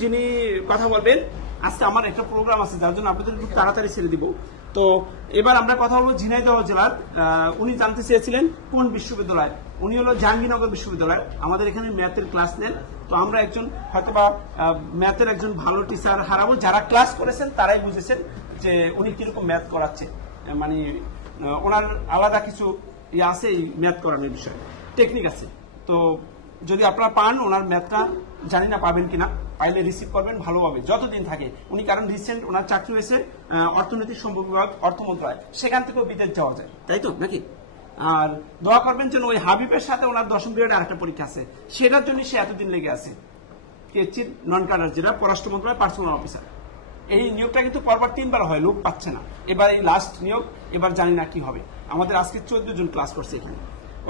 যিনি কথা বলবেন, আজকে আমার একটা প্রোগ্রাম আছে যার জন্য আপনাদের একটু তাড়াতাড়ি ছেড়ে দিব। তো এবার আমরা কথা বলবো ঝিনাইদহ জেলার, উনি জানতে চেয়েছিলেন কোন বিশ্ববিদ্যালয়। উনি হলো জাহাঙ্গীরনগর বিশ্ববিদ্যালয়, আমাদের এখানে ম্যাথের ক্লাস নেন। তো আমরা একজন হয়তোবা ম্যাথের একজন ভালো টিচার হারাবো, যারা ক্লাস করেছেন তারাই বুঝেছেন যে উনি কিরকম ম্যাথ করাচ্ছে, মানে ওনার আলাদা কিছু ইয়ে আছে এই ম্যাথ করানোর বিষয়ে, টেকনিক আছে। তো যদি আপনারা পান, ওনার ম্যাথটা জানি না পাবেন কিনা, পাইলে রিসিভ করবেন ভালোভাবে যতদিন থাকে উনি, কারণ রিসেন্ট ওনার চাকরি হয়েছে অর্থনৈতিক সম্পর্ক বিভাগ, অর্থ মন্ত্রণালয়, সেখান থেকেও বিদেশ যাওয়া যায়, তাই তো নাকি? আর দোয়া করবেন যেন ওই হাবিবের সাথে ওনার 10ম গ্রেডের আরেকটা পরীক্ষা আছে, সেটার জন্য সে এতদিন লেগে আছে। কেচির নন ক্যাডার, যেটা পররাষ্ট্র মন্ত্রণালয় পার্সোনাল অফিসার। এই নিয়োগটা কিন্তু পরপর 3বার হয়, লোক পাচ্ছে না, এবার এই লাস্ট নিয়োগ, এবার জানি না কি হবে। আমাদের আজকে 14 জন ক্লাস করছে এখানে।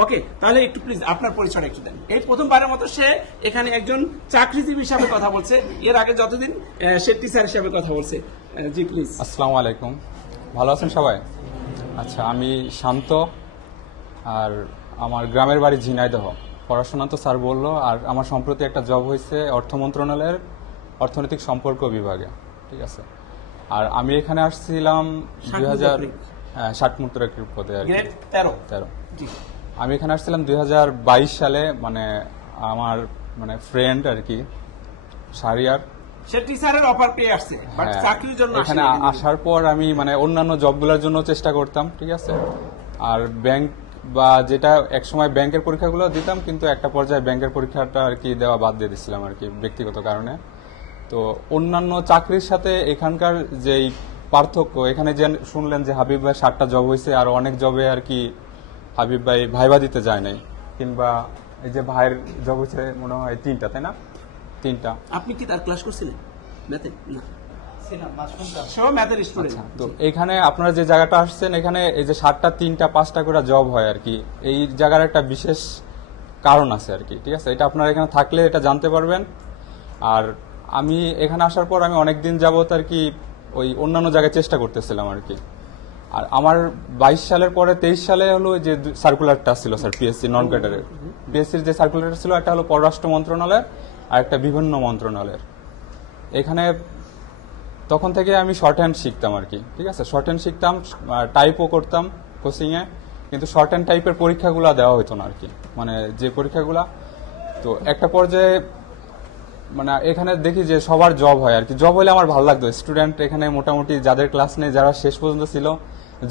ওকে, তাহলে একটু প্লিজ আপনার পরিচয়টা একটু দেন। এই প্রথমবারের মতো সে এখানে একজন চাকরিজীবী হিসাবে কথা বলছে, এর আগে যতদিন সে টিচার হিসাবে কথা বলছে। জি প্লিজ। আসসালামু আলাইকুম, ভালো আছেন সবাই? আচ্ছা, আমি শান্ত, আর আমার গ্রামের বাড়ি ঝিনাইদহ। পড়াশোনা তো স্যার বললো, আর আমার সম্প্রতি একটা জব হয়েছে অর্থ মন্ত্রণালয়ের অর্থনৈতিক সম্পর্ক বিভাগে, ঠিক আছে। আর আমি এখানে আসছিলাম 2060 মুদ্রাকৃত পদে আর কি, 13। আমি এখানে আসছিলাম 2022 সালে, মানে আমার ফ্রেন্ড আর কি শাহরিয়ার, সে টিচারের অফার পেয়ে আসছে, বাট চাকরির জন্য এখানে আসার পর আমি অন্যান্য জবগুলোর জন্য চেষ্টা করতাম, ঠিক আছে। আর ব্যাংক বা যেটা একসময় ব্যাংকের পরীক্ষাগুলো দিতাম, কিন্তু একটা পর্যায়ে ব্যাংকের পরীক্ষাটা আর কি দেওয়া বাদ দিয়ে দিচ্ছিলাম আর কি, ব্যক্তিগত কারণে। তো অন্যান্য চাকরির সাথে এখানকার যেই পার্থক্য, এখানে যে শুনলেন যে হাবিব ভাই 7টা জব হয়েছে, আর অনেক জবে আর কি হাবিব ভাই ভাইবা দিতে যায় নাই, কিংবা এই যে ভাইয়ের জব হয়েছে মনে হয় 3টা, তাই না? 3টা। আপনি কি তার ক্লাস করছিলেন ম্যাথে? তো এখানে আপনারা যে জায়গাটা আসছেন, এখানে এই যে 7টা 3টা 5টা করে জব হয় আর কি, এই জায়গার একটা বিশেষ কারণ আছে আর কি, ঠিক আছে। এটা আপনারা এখানে থাকলে এটা জানতে পারবেন। আর আমি এখানে আসার পর আমি অনেকদিন যাবত আর কি ওই অন্যান্য জায়গায় চেষ্টা করতেছিলাম আর কি। আর আমার 22 সালের পরে 23 সালে হলো যে সার্কুলারটা ছিল স্যার, পিএসসি নন ক্যাডারের, পিএসসির যে সার্কুলারটা ছিল, একটা হলো পররাষ্ট্র মন্ত্রণালয়ের আর একটা বিভিন্ন মন্ত্রণালয়ের। এখানে তখন থেকে আমি শর্ট হ্যান্ড শিখতাম আর কি, ঠিক আছে। শর্ট হ্যান্ড শিখতাম, টাইপও করতাম কোচিংয়ে, কিন্তু শর্ট হ্যান্ড টাইপের পরীক্ষাগুলো দেওয়া হতো না আর কি, মানে যে পরীক্ষাগুলা। তো একটা পর্যায়ে এখানে দেখি যে সবার জব হয় আর কি, জব হলে আমার ভালো লাগতো। স্টুডেন্ট এখানে মোটামুটি যাদের ক্লাস নেই, যারা শেষ পর্যন্ত ছিল,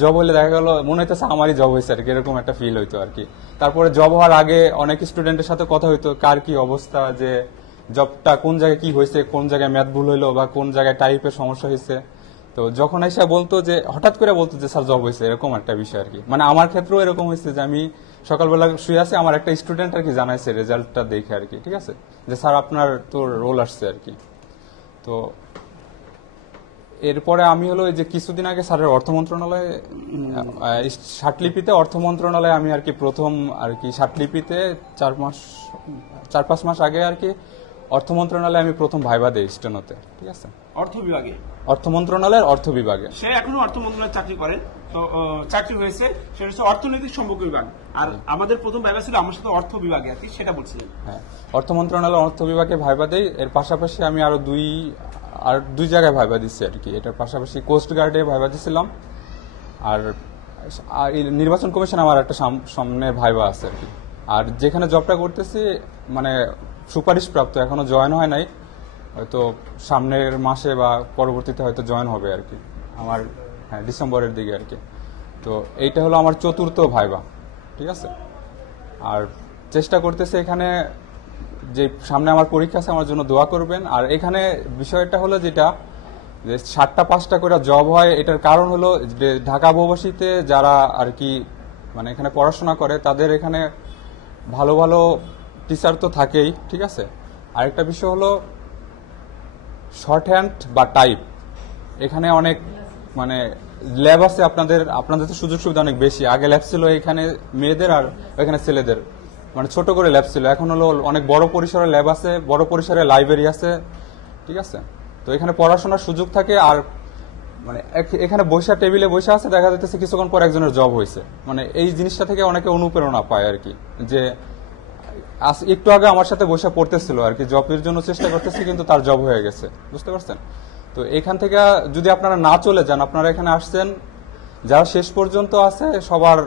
জব হলে দেখা গেল মনে হইতেছে আমারই জব হয়েছে আর কি, এরকম একটা ফিল হইতো আর কি। তারপরে জব হওয়ার আগে অনেক স্টুডেন্টের সাথে কথা হইতো, কার কি অবস্থা, যে জবটা কোন জায়গায় কি হয়েছে, কোন জায়গায় ম্যাথ ভুল হইলো বা কোন জায়গায় টাইপের সমস্যা হয়েছে। তো যখন এসে বলতো যে, হঠাৎ করে বলতো যে স্যার জব হয়েছে, এরকম একটা বিষয় আর কি। আমার ক্ষেত্রেও এরকম হয়েছে যে আমি সকালবেলা শুয়ে আছি, আমার একটা স্টুডেন্ট আর কি জানাইছে রেজাল্টটা দেখে আর কি, ঠিক আছে, যে স্যার আপনার তো রোল আসছে আর কি। তো এরপরে আমি হলো যে কিছুদিন আগে স্যারের অর্থ মন্ত্রণালয়ে ষাটলিপিতে, অর্থ মন্ত্রণালয়ে আমি আর কি প্রথম আর কি ষাটলিপিতে 4-5 মাস আগে আর কি অর্থ মন্ত্রণালয়ে আমি প্রথম ভাইবা দেই স্টেনোতে, ঠিক আছে। অর্থ বিভাগে, অর্থ মন্ত্রণালয়ের অর্থ বিভাগে। সে এখনো অর্থ মন্ত্রণালয়ে চাকরি করেন, তো চাকরি হয়েছে, সেটা হচ্ছে অর্থনৈতিক সম্পর্ক বিভাগ। আর আমাদের প্রথম ভাইবা ছিল আমার সাথে অর্থ বিভাগে আর কি, সেটা বলছিলেন। হ্যাঁ, অর্থ মন্ত্রণালয়ের অর্থ বিভাগে ভাইবা দেই। এর পাশাপাশি আমি আরো দুই জায়গায় ভাইবা দিচ্ছি আর কি। এটার পাশাপাশি কোস্ট গার্ডে ভাইবা দিছিলাম, আর নির্বাচন কমিশন আমার একটা সামনে ভাইবা আছে আর কি। আর যেখানে জবটা করতেছি সুপারিশ প্রাপ্ত, এখনো জয়েন হয় নাই, হয়তো সামনের মাসে বা পরবর্তীতে হয়তো জয়েন হবে আর কি আমার, হ্যাঁ ডিসেম্বরের দিকে আর কি। তো এইটা হলো আমার 4র্থ ভাইবা, ঠিক আছে। আর চেষ্টা করতেছে এখানে যে সামনে আমার পরীক্ষা আছে, আমার জন্য দোয়া করবেন। আর এখানে বিষয়টা হলো যেটা, যে 7টা 5টা করে জব হয়, এটার কারণ হলো যে ঢাকা বহুবাসীতে যারা আর কি এখানে পড়াশোনা করে, তাদের এখানে ভালো ভালো টিচার তো থাকেই, ঠিক আছে। আরেকটা বিষয় হলো শর্ট হ্যান্ড বা টাইপ, এখানে অনেক ল্যাব আছে, আপনাদের তো সুযোগ সুবিধা অনেক বেশি। আগে ল্যাব ছিল এখানে মেয়েদের, আর এখানে ছেলেদের ছোট করে ল্যাব ছিল, এখন হলো অনেক বড় পরিসরে ল্যাব আছে, বড় পরিসরে লাইব্রেরি আছে, ঠিক আছে। তো এখানে পড়াশোনার সুযোগ থাকে। আর এখানে টেবিলে বসে আছে, দেখা যাচ্ছে কিছুক্ষণ পর একজনের জব হয়েছে। এই জিনিসটা থেকে অনেকে অনুপ্রেরণা পায় আর কি, যে একটু আগে আমার সাথে বসে পড়তেছিল আর কি, জবের জন্য চেষ্টা করতেছে কিন্তু তার জব হয়ে গেছে, বুঝতে পারছেন? তো এখান থেকে যদি আপনারা না চলে যান, আপনারা এখানে আসছেন, যারা শেষ পর্যন্ত আছে সবার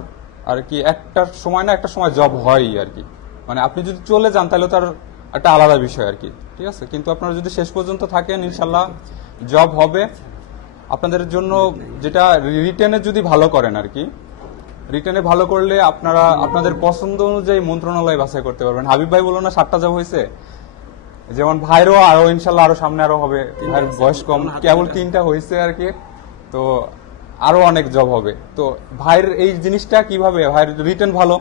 আর কি একটা সময় না একটা সময় জব হয়ই আর কি। মানে আপনি যদি চলে যান তাহলে তার একটা আলাদা বিষয় আর কি, ঠিক আছে? কিন্তু আপনারা যদি শেষ পর্যন্ত থাকেন ইনশাল্লাহ জব হবে আপনাদের জন্য। যেটা রিটেনে যদি ভালো করেন আর কি, রিটেনে ভালো করলে আপনারা আপনাদের পছন্দ অনুযায়ী মন্ত্রণালয় বাছাই করতে পারবেন। হাবিব ভাই বললো না 7টা জব হয়েছে, যেমন ভাইরও আরো ইনশাল্লাহ আরো সামনে আরো হবে, ভাইয়ের বয়স কম, কেবল 3টা হয়েছে আর কি, তো আরো অনেক জব হবে। তো ভাইয়ের এই জিনিসটা কিভাবে, ভাইয়ের রিটেন ভালো,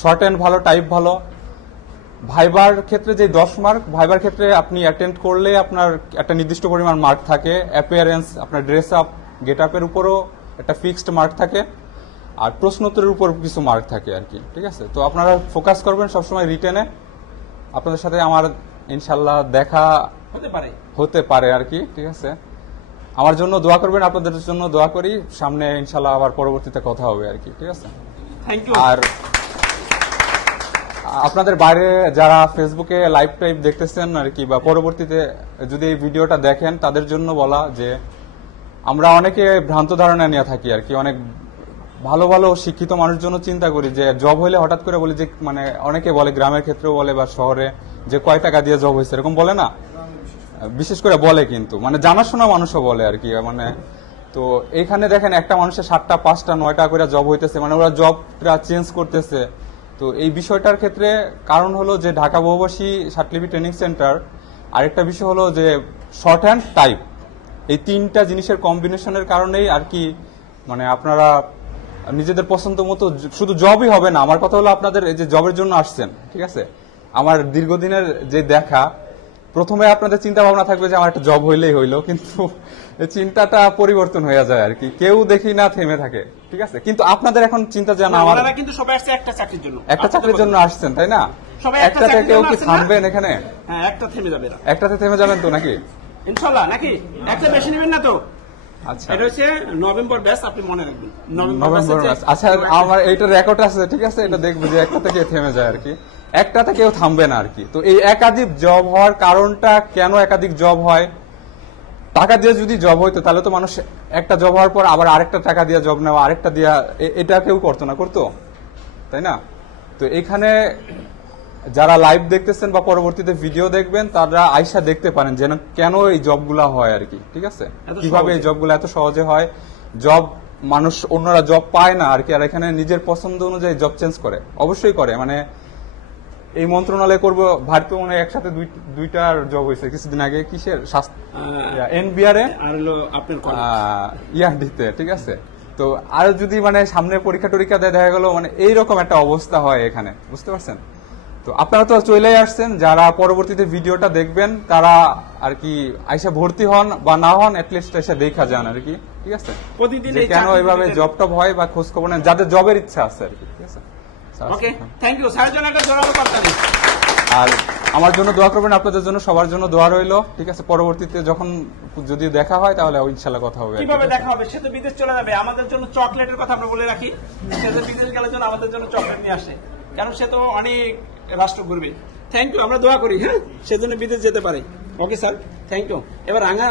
শর্ট হ্যান্ড ভালো, টাইপ ভালো। ভাইবার ক্ষেত্রে যে 10 মার্ক, ভাইবার ক্ষেত্রে আপনি অ্যাটেন্ড করলে আপনার একটা নির্দিষ্ট পরিমাণ মার্ক থাকে। অ্যাপিয়ারেন্স, আপনার ড্রেস আপ, গেট আপের উপরও একটা ফিক্সড মার্ক থাকে, আর প্রশ্নোত্তরের উপর কিছু মার্ক থাকে আর কি, ঠিক আছে? তো আপনারা ফোকাস করবেন সবসময় রিটেনে। আপনাদের সাথে আমার ইনশাল্লাহ দেখা হতে পারে আর কি, ঠিক আছে? আমার জন্য দোয়া করবেন, আপনাদের জন্য দোয়া করি, সামনে ইনশাল্লাহ আবার পরবর্তীতে কথা হবে আর কি, ঠিক আছে? Thank you. আর আপনাদের বাইরে যারা ফেসবুকে লাইভ টাইভ দেখতেছেন আর কি, বা পরবর্তীতে যদি এই ভিডিওটা দেখেন, তাদের জন্য বলা যে আমরা অনেকে ভ্রান্ত ধারণা নিয়ে থাকি আর কি। অনেক ভালো ভালো শিক্ষিত মানুষের জন্য চিন্তা করি যে জব হইলে হঠাৎ করে বলি যে, মানে অনেকে বলে গ্রামের ক্ষেত্রেও বলে বা শহরে যে কয় টাকা দিয়ে জব হয়েছে, এরকম বলে না, বিশেষ করে বলে, কিন্তু মানে জানাশোনা মানুষও বলে আর কি। মানে তো এইখানে দেখেন একটা মানুষের 7টা 5টা 9টা করে জব হইতেছে, মানে ওরা জবটা চেঞ্জ করতেছে। তো এই বিষয়টার ক্ষেত্রে কারণ হলো যে ঢাকা বহুভাষী সাতলিপি ট্রেনিং সেন্টার, আরেকটা বিষয় হলো যে শর্ট হ্যান্ড টাইপ, এই 3টা জিনিসের কম্বিনেশনের কারণেই আর কি। মানে আপনারা নিজেদের পছন্দ মতো, শুধু জবই হবে না, আমার কথা হলো আপনাদের এই যে জবের জন্য আসছেন, ঠিক আছে, আমার দীর্ঘদিনের যে দেখা, প্রথমে আপনাদের চিন্তা ভাবনা থাকবে যে আমার একটা জব হইলেই হইলো, কিন্তু চিন্তাটা পরিবর্তন হয়ে যায় আর কি। কেউ দেখি না থেমে থাকে, ঠিক আছে? কিন্তু আপনাদের এখন চিন্তা জানা, আমার কিন্তু সবাই আসছে একটা চাকরির জন্য, একটা চাকরির জন্য আসছেন, তাই না? সবাই একটা একটাতে চাকরির কেউ জন্য কি আসছেন না? থামবেন এখানে? হ্যাঁ, একটা থেমে যাবে না, একটাতে থেমে যাবেন তো নাকি? ইনশাআল্লাহ। নাকি একটা বেশি নেবেন না তো? আচ্ছা, এটা হচ্ছে নভেম্বর ব্যাচ, আপনি মনে রাখবেন নভেম্বর মাস। আচ্ছা, আমার এইটা রেকর্ড আছে, ঠিক আছে? এটা দেখবো যে একটা থেকে থেমে যায় আর কি, একটাতে কেউ থামবে না আর কি। তো এই একাধিক জব হওয়ার কারণটা কেন, একাধিক জব হয়, টাকা দিয়ে যদি জব হইতো তাহলে তো মানুষ একটা জব হওয়ার পর আবার আরেকটা টাকা দিয়ে জব নেওয়া, আরেকটা দিয়া, এটা কেউ করতো না, করতো, তাই না? তো এখানে যারা লাইভ দেখতেছেন বা পরবর্তীতে ভিডিও দেখবেন, তারা আইসা দেখতে পারেন যেন কেন এই জবগুলা হয় আর কি, ঠিক আছে? কিভাবে এই জবগুলো এত সহজে হয়। জব মানুষ, অন্যরা জব পায় না আর কি, আর এখানে নিজের পছন্দ অনুযায়ী জব চেঞ্জ করে, অবশ্যই করে। মানে এই মন্ত্রণালয় করবো, ভারতীয় মনে হয় একসাথে দুইটার জব হয়েছে কিছুদিন আগে, কিসের এনবিআর এ আর হলো আপনার ইয়ারডিতে, ঠিক আছে? তো আর যদি মানে সামনে পরীক্ষা টরীক্ষা দেয়, দেখা গেল মানে এইরকম একটা অবস্থা হয় এখানে, বুঝতে পারছেন? তো আপনারা তো চলেই আসছেন, যারা পরবর্তীতে ভিডিওটা দেখবেন তারা আর কি আইসা ভর্তি হন বা না হন, এটলিস্ট এসে দেখা যান আর কি, ঠিক আছে? প্রতিদিন যে কেন এইভাবে জব টব হয় বা খোঁজ খবর নেন, যাদের জবের ইচ্ছা আছে আর কি, ঠিক আছে? ওকে, থ্যাংক ইউ স্যার, জন্য একটা জোরালো বার্তা দিন। আর আমার জন্য দোয়া করবেন, আপনাদের জন্য, সবার জন্য দোয়া রইলো, ঠিক আছে? পরবর্তীতে যখন যদি দেখা হয় তাহলে ইনশাল্লাহ কথা হবে। কিভাবে দেখা হবে? সে তো বিদেশ চলে যাবে, আমাদের জন্য চকলেটের কথা আমরা বলে রাখি, সে তো বিদেশ গেলে জন্য আমাদের জন্য চকলেট নিয়ে আসে, কারণ সে তো অনেক রাষ্ট্র ঘুরবে। থ্যাংক ইউ, আমরা দোয়া করি, হ্যাঁ, সেজন্য বিদেশ যেতে পারে। Okay sir, thank you. এবার রাঙা